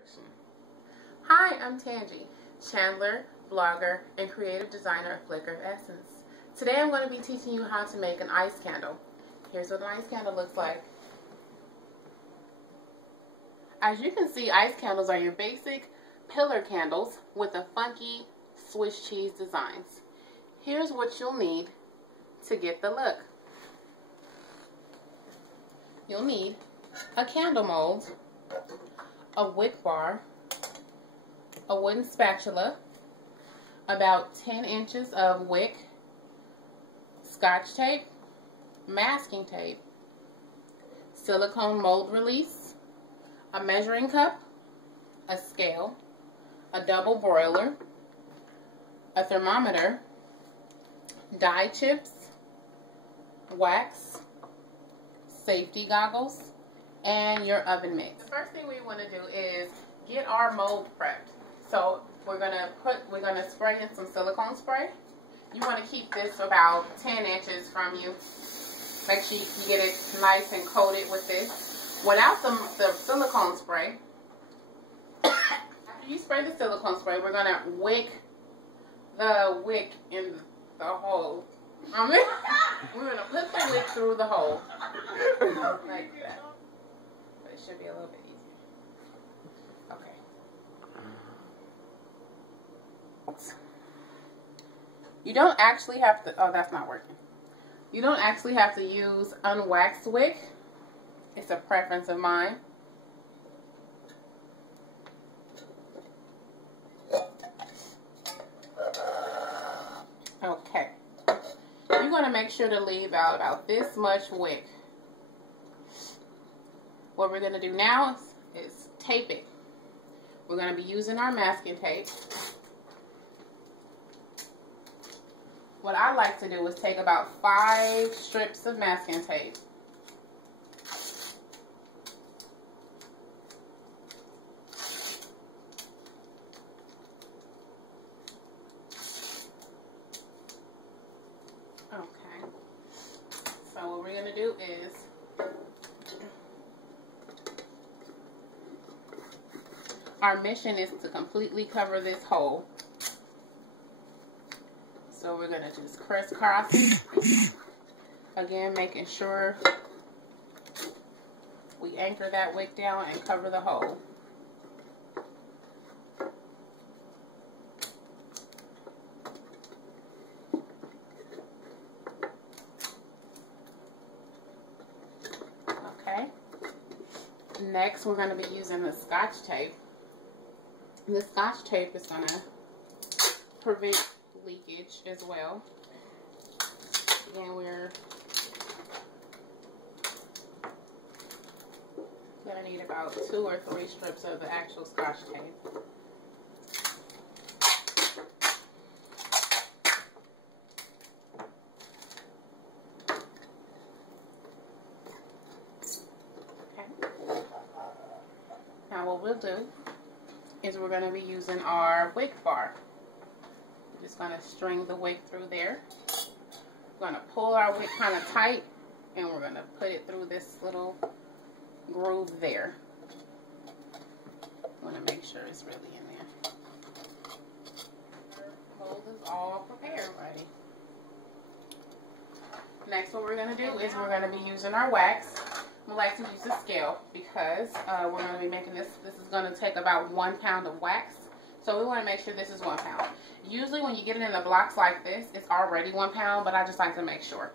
introduction. Hi, I'm Tangi, Chandler, blogger, and creative designer of Flikr Essence. Today I'm going to be teaching you how to make an ice candle. Here's what an ice candle looks like. As you can see, ice candles are your basic pillar candles with the funky Swiss cheese designs. Here's what you'll need to get the look. You'll need a candle mold, a wick bar, a wooden spatula, about 10 inches of wick, scotch tape, masking tape, silicone mold release, a measuring cup, a scale, a double broiler, a thermometer, dye chips, wax, safety goggles, and your oven mix. The first thing we want to do is get our mold prepped. So we're gonna spray in some silicone spray. You want to keep this about 10 inches from you. Make sure you get it nice and coated with this. Without the silicone spray, after you spray the silicone spray, we're gonna wick the wick in the hole. We're gonna put the wick through the hole like that. But it should be a little bit easier. Okay. You don't actually have to, oh, that's not working. You don't actually have to use unwaxed wick. It's a preference of mine. Okay. You're going to make sure to leave out about this much wick. What we're going to do now is tape it. We're going to be using our masking tape. What I like to do is take about 5 strips of masking tape. Okay. So what we're going to do is our mission is to completely cover this hole. So we're going to just crisscross it. Again, making sure we anchor that wick down and cover the hole. Okay. Next, we're going to be using the scotch tape. The scotch tape is going to prevent leakage as well. Again, we're going to need about 2 or 3 strips of the actual scotch tape. Okay. Now what we'll do is we're going to be using our wick bar. We're just going to string the wick through there. We're going to pull our wick kind of tight, and we're going to put it through this little groove there. I want to make sure it's really in there. Our mold is all prepared, ready. Next, what we're going to do is we're going to be using our wax. We like to use a scale because we're going to be making this. This is going to take about 1 pound of wax. So we want to make sure this is 1 pound. Usually when you get it in the blocks like this, it's already 1 pound, but I just like to make sure.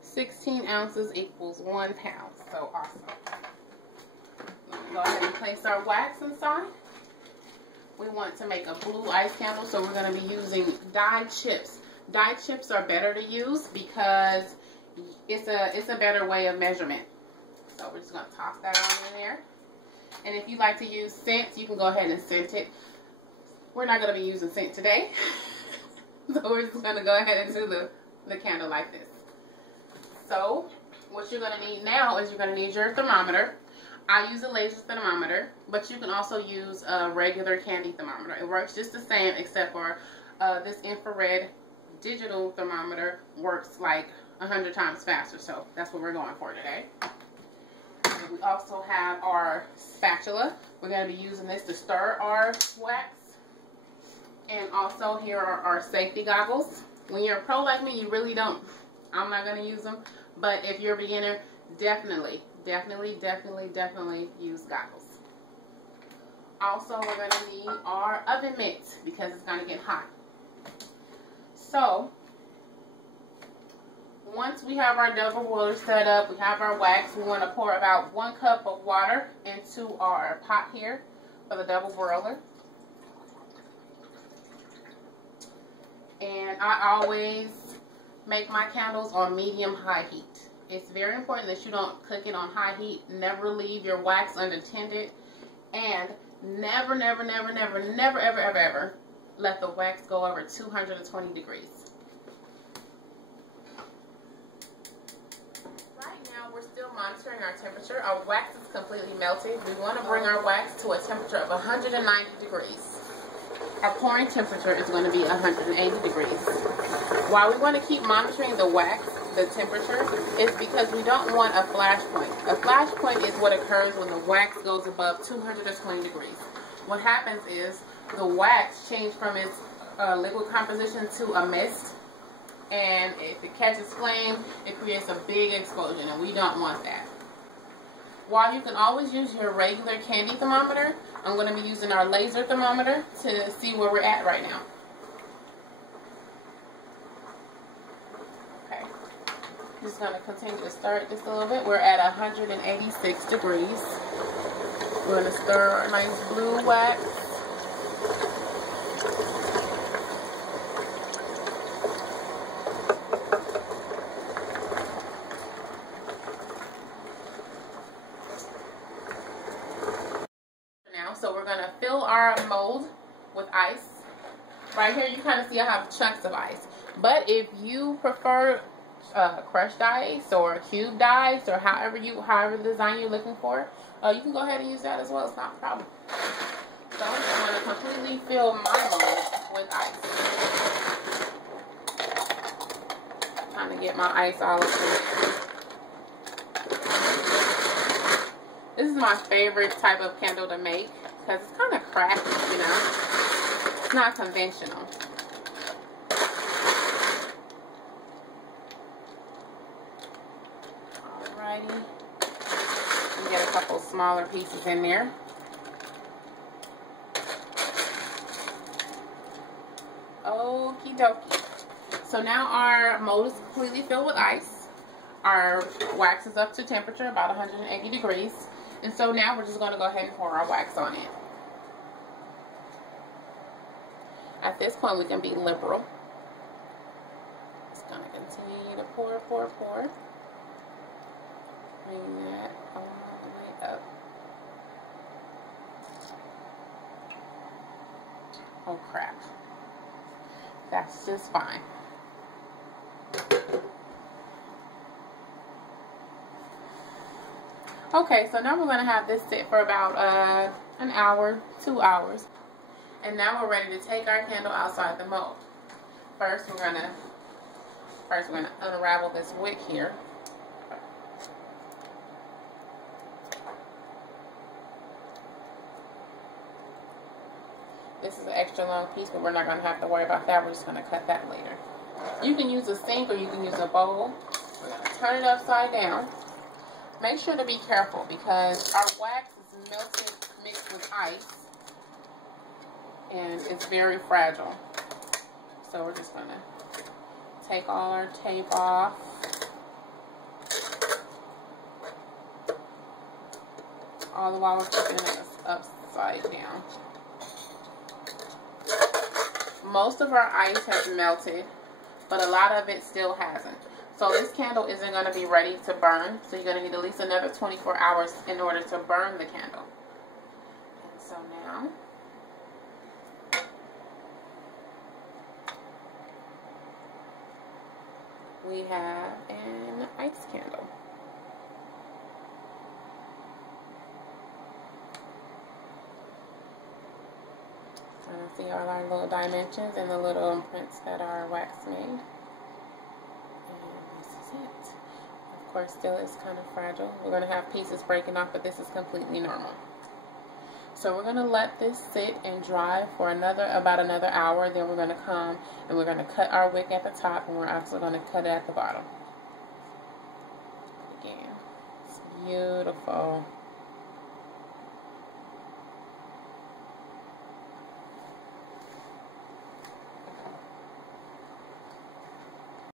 16 ounces equals 1 pound. So awesome. Go ahead and place our wax inside. We want to make a blue ice candle, so we're going to be using dye chips. Dye chips are better to use because it's a better way of measurement. So we're just going to toss that on in there. And if you like to use scent, you can go ahead and scent it. We're not going to be using scent today. So we're just going to go ahead and do the candle like this. So what you're going to need now is you're going to need your thermometer. I use a laser thermometer, but you can also use a regular candy thermometer. It works just the same, except for this infrared digital thermometer works like 100 times faster. So that's what we're going for today. also have our spatula. We're going to be using this to stir our wax. And also here are our safety goggles. When you're a pro like me, you really don't, I'm not going to use them. But if you're a beginner, definitely use goggles. Also, we're going to need our oven mitts because it's going to get hot. So, once we have our double boiler set up, we have our wax, we want to pour about 1 cup of water into our pot here for the double boiler. And I always make my candles on medium-high heat. It's very important that you don't cook it on high heat. Never leave your wax unattended. And never ever let the wax go over 220 degrees. Right now we're still monitoring our temperature. Our wax is completely melted. We want to bring our wax to a temperature of 190 degrees. Our pouring temperature is going to be 180 degrees. Why we want to keep monitoring the wax, the temperature, is because we don't want a flash point. A flash point is what occurs when the wax goes above 220 degrees. What happens is the wax changes from its liquid composition to a mist, and if it catches flame, it creates a big explosion, and we don't want that. While you can always use your regular candy thermometer, I'm going to be using our laser thermometer to see where we're at right now. Okay, just going to continue to stir it just a little bit. We're at 186 degrees. We're going to stir our nice blue wax. So we're going to fill our mold with ice. Right here you kind of see I have chunks of ice. But if you prefer crushed ice or cubed ice or however the design you're looking for, you can go ahead and use that as well. It's not a problem. So I'm going to completely fill my mold with ice. Trying to get my ice all over it. This is my favorite type of candle to make because it's kind of crafty, you know. It's not conventional. Alrighty. You get a couple smaller pieces in there. Okie dokie. So now our mold is completely filled with ice. Our wax is up to temperature, about 180 degrees. And so now we're just going to go ahead and pour our wax on it. At this point, we can be liberal. Just going to continue to pour. Bring that all the way up. Oh crap. That's just fine. Okay, so now we're going to have this sit for about an hour, 2 hours. And now we're ready to take our candle outside the mold. First we're going to unravel this wick here. This is an extra long piece, but we're not going to have to worry about that. We're just going to cut that later. You can use a sink or you can use a bowl. We're going to turn it upside down. Make sure to be careful because our wax is melted mixed with ice and it's very fragile. So we're just going to take all our tape off. All the while we're keeping it upside down. Most of our ice has melted, but a lot of it still hasn't. So this candle isn't going to be ready to burn. So you're going to need at least another 24 hours in order to burn the candle. And so now, we have an ice candle. So you see all our little dimensions and the little imprints that our wax made. course, still is kind of fragile. We're going to have pieces breaking off, but this is completely normal. So we're going to let this sit and dry for about another hour. Then we're going to come and we're going to cut our wick at the top, and we're also going to cut it at the bottom. Again, it's beautiful.